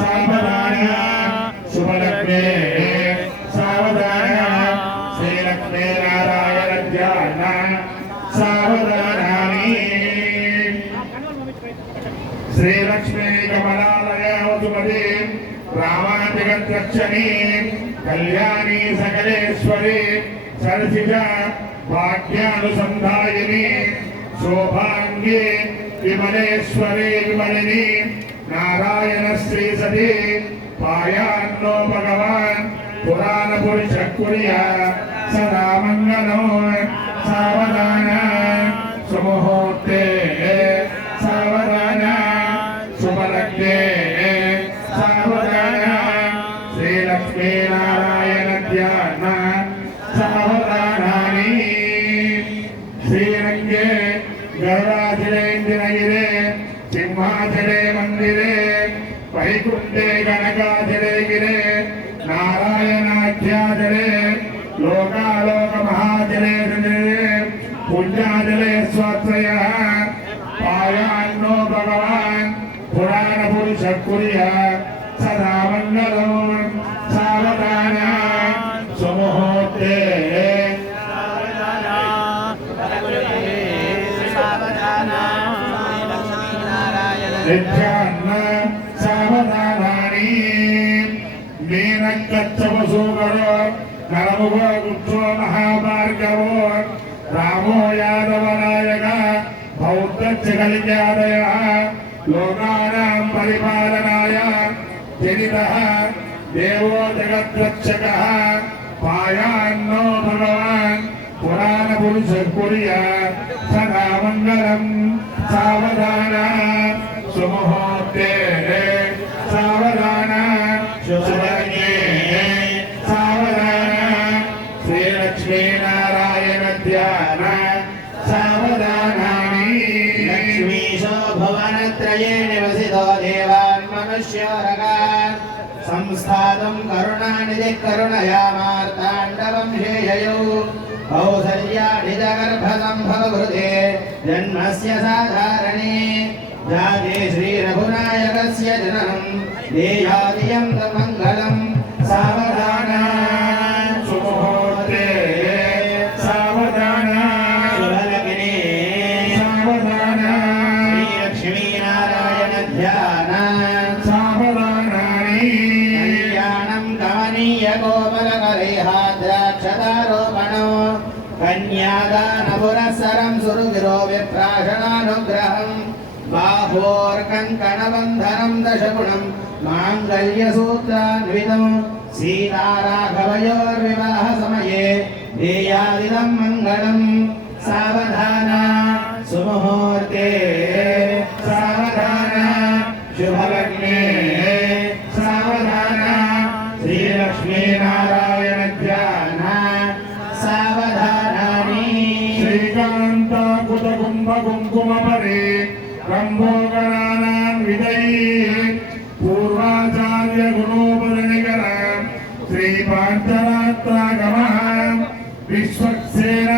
సావధాన శుభలగ్నే సావధాన శ్రీలక్ష్మీ నారాయణ ధ్యాన సావధానాని శ్రీలక్ష్మీ కమలాలయ వసుమతి కళ్యాణి సకలేశ్వరి సరసిజ భాగ్యానుసంధాయిని శోభాంగే విమలేశ్వరి విమలిని నారాయణ శ్రీ సతి పాయాన్నో భగవాన్ పురాణ పురుష కుర్య సదా మంగళం సావధాన సుముహూర్తే సావధాన శుభలగ్నే సావధాన శ్రీలక్ష్మీనారాయణ ధ్యాన సావధానాని శ్రీరంగే గరుడాచలేంద్రగిరే సింహాచలే మందిరే వైకుంఠే గణకాచలే గిరే నారాయణాఖ్యాచలే లోకాలోక మహాచలే పుణ్యాచలే స్వాశ్రయ పాయాన్నో భగవాన్ పురాణ పురుష కుర్య నిత్యాన్న సావధానాని మీనక్కచ్చవసూకరో నరముగో గుప్తో మహాభార్గవో రామో యాదవనాయక బౌద్ధ లోకానాం పరిపాలనాయ జనిత దేవో జగద్రక్షక పాయాన్నో భగవాన్ పురాణ పురుష సదా మంగళం సావధాన సుముహూర్తే సావధాన శుభలగ్నే సావధాన శ్రీలక్ష్మీ ధ్యాన సావధానాని లక్ష్మీశో భవనత్రయే నివసితో దేవాన్ మనుష్యోరగా. సంస్థాతం కరుణానిధి కరుణయామార్తాండవం శ్రేయయౌ కౌసల్యానిజగర్భసంభవృతే జన్మస్య సాధారణే జాతే శ్రీరఘునాయకస్య జననం దేయాదియం మంగళం సావధాన సుముహూర్తే సావధాన శుభలగ్నే సావధాన శ్రీలక్ష్మీనారాయణ ధ్యాన సావధానాని కళ్యాణం కమనీయ కోమలకరేహాద్రాక్షదారోపణం కన్యాదానపురస్సరం సురుగిరో విప్రాషణానుగ్రహం బాహోర్కంకణబంధనం దశగుణం మాంగళ్యసూత్రాన్వితం సీతారాఘవయోర్వివాహ సమయే ధ్యేయాదిదం మంగళం సావధాన సుముహూర్తే సావధాన శుభలగ్నే సావధాన శ్రీలక్ష్మీ కుంభ కుంకుమ పరే బ్రహ్మోగణానాన్ విదయీ పూర్వాచార్య గుణోపదనికర శ్రీ పాంచరాత్రాగమ విశ్వక్సేన